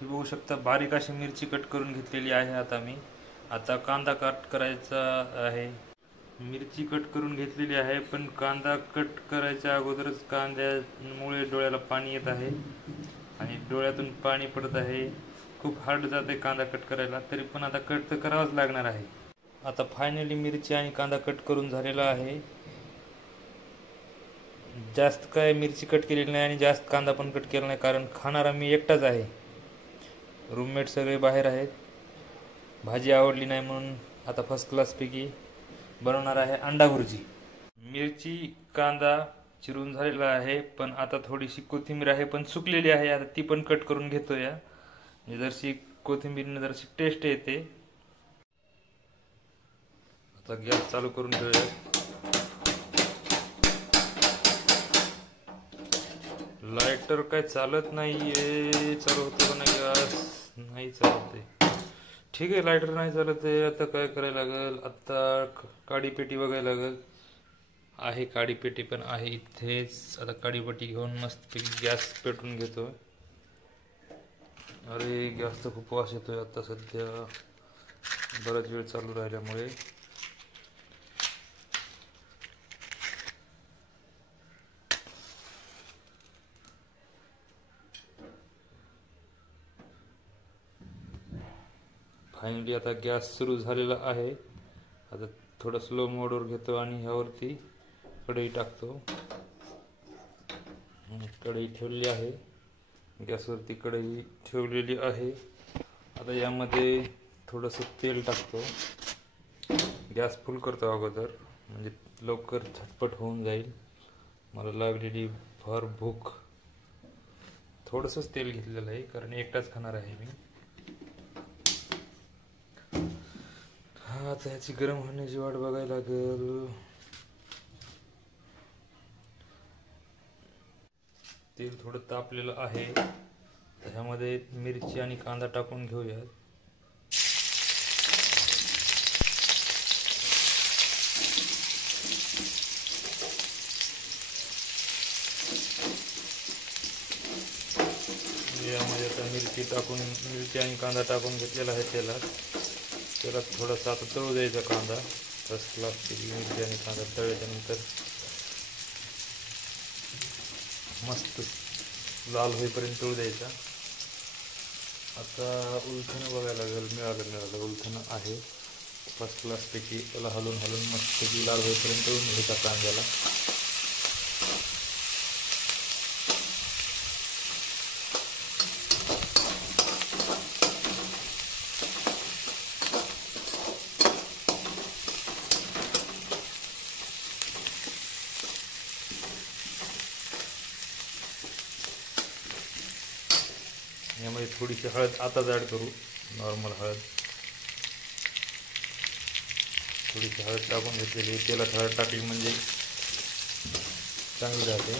ही बघू शकता बारीक अशी मिरची कट करून घेतलेली आहे. आता कांदा कट करायचा आहे. मिरची कट करून घेतलेली आहे, पण कांदा कट करायच्या अगोदरच कांद्यामुळे डोळ्याला पाणी येत आहे आणि डोळ्यातून पाणी पडत आहे. खूप हार्ड जाते कांदा कट करायला, तरी पण आता कट तर करावाच लागणार आहे. आता फायनली मिरची आणि कांदा कट करून झालेला आहे. जास्त काय मिरची कट केलेली नाही आणि जास्त कांदा पण कट केला नाही, कारण खाणारा मी एकटाच आहे. रूममेट सगळे बाहेर आहेत. भाजी आवडली नाही म्हणून आता फर्स्ट क्लासपैकी बनवणार आहे अंडा भुर्जी. मिरची कांदा चिरून झालेला आहे, पण आता थोडीशी कोथिंबीर आहे पण सुकलेली आहे. आता ती पण कट करून घेतोय. जरशी कोथिंबीरने जरशी टेस्ट येते. आता गॅस चालू करून घेऊया. लायटर काय चालत नाहीये. चालू होतो का नाही गॅस? नाही चालत आहे. ठीक आहे, लायटर नाही चालत आहे. आता काय करायला लागेल? आता काडी पेटी बघायला लागेल. आहे काडी पेटी पण आहे इथेच. आता काडी पेटी घेऊन मस्त गॅस पेटून घेतो. अरे गॅस तर खूप वास येतोय आता सध्या, बराच वेळ चालू राहिल्यामुळे. फायनली आता गॅस सुरू झालेला आहे. आता थोडं स्लो मोडवर घेतो आणि ह्यावरती कढई टाकतो. कढई ठेवलेली आहे गॅसवरती, कढई ठेवलेली आहे. आता यामध्ये थोडंसं तेल टाकतो. गॅस फुल करतो अगोदर, म्हणजे लवकर झटपट होऊन जाईल. मला लागलेली फार भूक. थोडंसंच तेल घेतलेलं आहे, कारण एकटाच खाणार आहे मी. आता ह्याची गरम होण्याची वाट बघायला लागेल. तेल थोडं तापलेलं आहे. ह्यामध्ये मिरची आणि कांदा टाकून घेऊया. यामध्ये आता मिरची आणि कांदा टाकून घेतलेला आहे तेलात. थोडासा आता तळू द्यायचा कांदा. फर्स्ट क्लासची मिरची आणि कांदा तळल्यानंतर मस्त लाल होईपर्यंत तळू द्यायचा. आता उलथणं बघायला लागेल. मिळालं उलथणं आहे फर्स्ट क्लासपैकी. त्याला हलवून मस्त लाल होईपर्यंत तळून घ्यायचा कांद्याला. यामध्ये थोडीशी हळद आताच ॲड करू, नॉर्मल हळद. थोडीशी हळद टाकून घेतलेली. तेलात हळद टाकली म्हणजे चांगली राहते.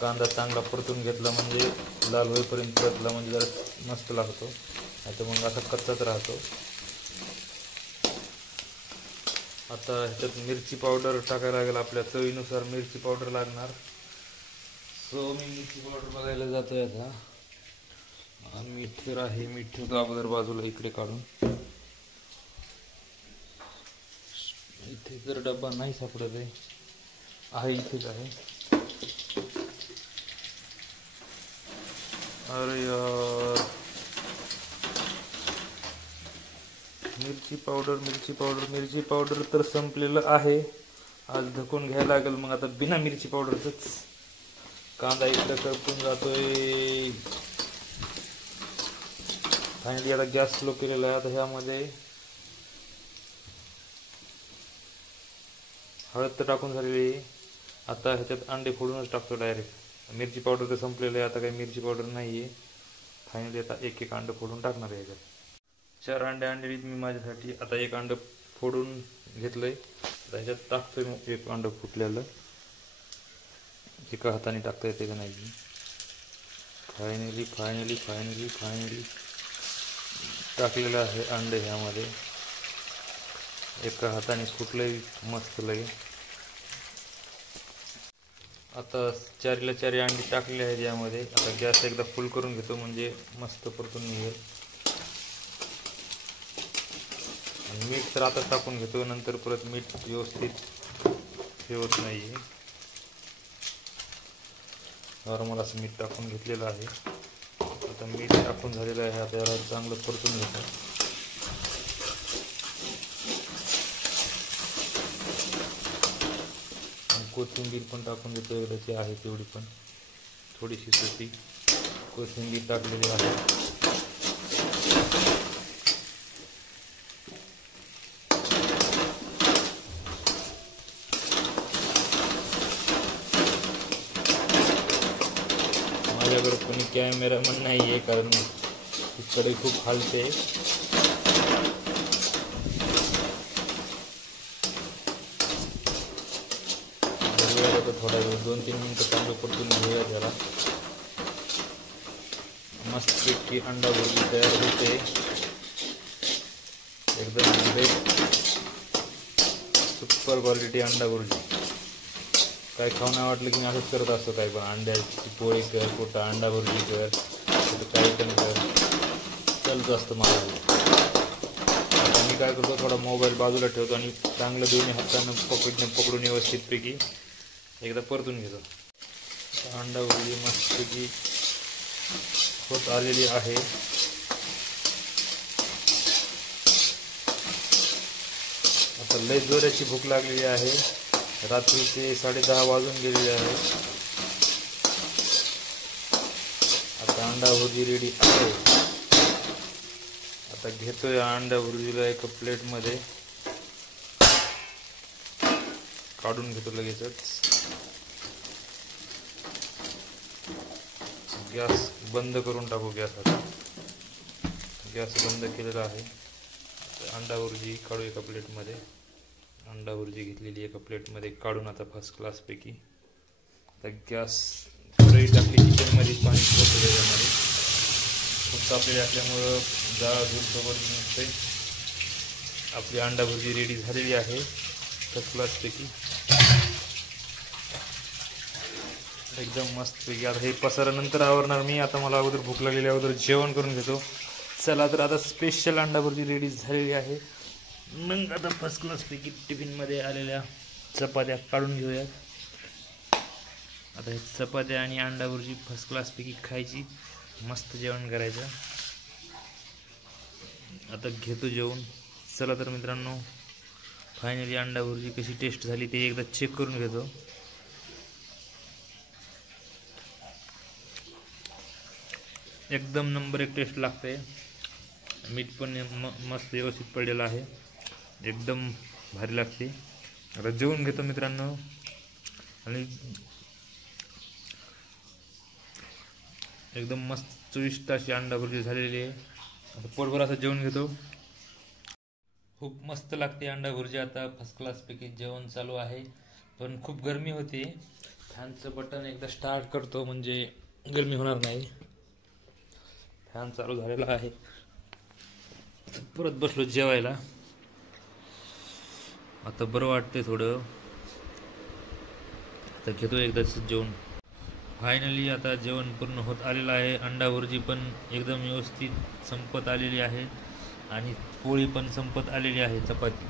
कांदा चांगला परतून घेतला म्हणजे लाल होईपर्यंत परतला म्हणजे जरा मस्त लागतो. आता मग असा कच्चाच राहतो. आता ह्याच्यात मिरची पावडर टाकायला लागेल. आपल्या चवीनुसार मिरची पावडर लागणार. सो मी मिरची पावडर बघायला जातोय आता. मीठ तर आहे, मीठ ठेवतो अगोदर बाजूला इकडे काढून. इथे जर डब्बा नाही सापडत आहे, इथेच आहे. अरे यार, मिरची पावडर तर संपलेलं आहे. आज धकून घ्यायला लागेल मग आता बिना मिरची पावडरच. कांदा इकडं करपून जातोय. फायनली आता गॅस स्लो केलेला आहे. आता ह्यामध्ये हळद तर टाकून झालेली आहे. आता ह्याच्यात अंडे फोडूनच टाकतो डायरेक्ट. मिरची पावडर तर संपलेलं आहे, आता काही मिरची पावडर नाही आहे. फायनली आता एक अंडं फोडून टाकणार आहे. ह्याच्यात 4 अंडे आणलेलीत मी माझ्यासाठी. आता एक अंडं फोडून घेतलंय. आता ह्याच्यात टाकतोय मग एक अंडं फुटलेलं. एका हाताने टाकता येते का नाही. फायनली टाकलेलं आहे अंडे ह्यामध्ये. एका हाताने फुटलंय मस्त लगे. आता 4ला 4 अंडी टाकलेली आहेत यामध्ये. आता गॅस एकदा फुल करून घेतो म्हणजे मस्त परतून निघेल. मीठ तर आता टाकून घेतो, नंतर परत मीठ व्यवस्थित हे होत नाही. नॉर्मल असं मीठ टाकून घेतलेलं आहे. आता मीठ टाकून झालेलं आहे. आता याला चांगलं परतून घेतो. कोथिंबीर पण टाकून देतो एकदाची आहे तेवढी, पण थोडीशी सुकी कोथिंबीर टाकलेली आहे. माझ्याकडे कोणी कॅमेरामन नाही आहे कारण कढई खूप हालते. थोडा वेळ 2-3 मिनिटं चांगलं परतून घेऊया त्याला. मस्तपैकी अंडा भुर्जी तयार होते. एकदम बेस्ट सुपर क्वालिटी अंडा भुर्जी. काय खाऊ नाही वाटलं की मी असंच करत असतो. काय पण अंड्याची पोळी कर, कुठं अंडा भुर्जी कर, कुठं काही पण कर, चालत असतं मला. आता मी काय करतो, थोडा मोबाईल बाजूला ठेवतो आणि चांगलं दोन्ही हातानं पकडून व्यवस्थितपैकी एकदा परतून घेतो. अंडा भुर्जी मस्तपैकी होत आलेली आहे. आता लय जोराची भूक लागलेली आहे. रात्रीचे 10:30 वाजून गेलेले आहे. आता अंडा भुर्जी रेडी आहे. आता घेतोय अंडा भुर्जीला एका प्लेटमध्ये काढून घेतो लगेचच. गॅस बंद करून टाकू. गॅस बंद केलेला आहे. अंडा भुर्जी काढू एका प्लेटमध्ये. अंडा भुर्जी घेतलेली एका प्लेटमध्ये काढून आता फर्स्ट क्लासपैकी. आता गॅस कढई टाकली, किचनमध्ये पाणी ठेवतो त्याच्यामध्ये. खूप तापलेली असल्यामुळं जाळ धूर सोबत निघते. आपली अंडा भुर्जी रेडी झालेली आहे फर्स्ट क्लासपैकी, एकदम मस्तपैकी. आता हे पसारानंतर आवरणार मी. आता मला अगोदर भूक लागलेली, अगोदर जेवण करून घेतो. चला तर आता स्पेशल अंडा भुर्जी रेडी झालेली आहे. मग आता फर्स्ट क्लासपैकी टिफिनमध्ये आलेल्या चपात्या काढून घेऊया. आता हे चपात्या आणि अंडा भुर्जी फर्स्ट क्लासपैकी खायची, मस्त जेवण करायचं. आता घेतो जेवण. चला तर मित्रांनो, फायनली अंडा भुर्जी कशी टेस्ट झाली ते एकदा चेक करून घेतो. एकदम नंबर 1 टेस्ट लागते. मीठ पण मस्त व्यवस्थित पडलेलं आहे. एकदम भारी लागते. आता जेवून घेतो मित्रांनो. आणि एकदम मस्त चविष्ट अशी अंडा भुर्जी झालेली आहे. आता पोटभर असं जेवून घेतो. खूप मस्त लागते अंडा भुर्जी. आता फर्स्ट क्लासपैकी जेवण चालू आहे, पण खूप गरमी होती. फॅनचं बटन एकदा स्टार्ट करतो म्हणजे गरमी होणार नाही. फॅन चालू झालेला आहे. परत बसलो जेवायला. आता बरं वाटतंय थोडं. आता घेतो एकदाच जेवण. फायनली आता जेवण पूर्ण होत आलेलं आहे. अंडा भुर्जी पण एकदम व्यवस्थित संपत आलेली आहे आणि पोळी पण संपत आलेली आहे, चपाती.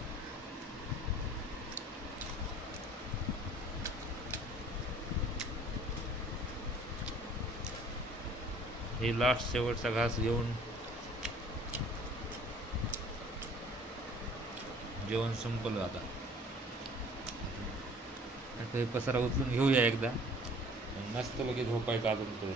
हे लास्ट शेवटचा घास घेऊन जेवण संपलं. आता हे पसारा उचलून घेऊया एकदा, मस्त लगेच झोपायचं अजून.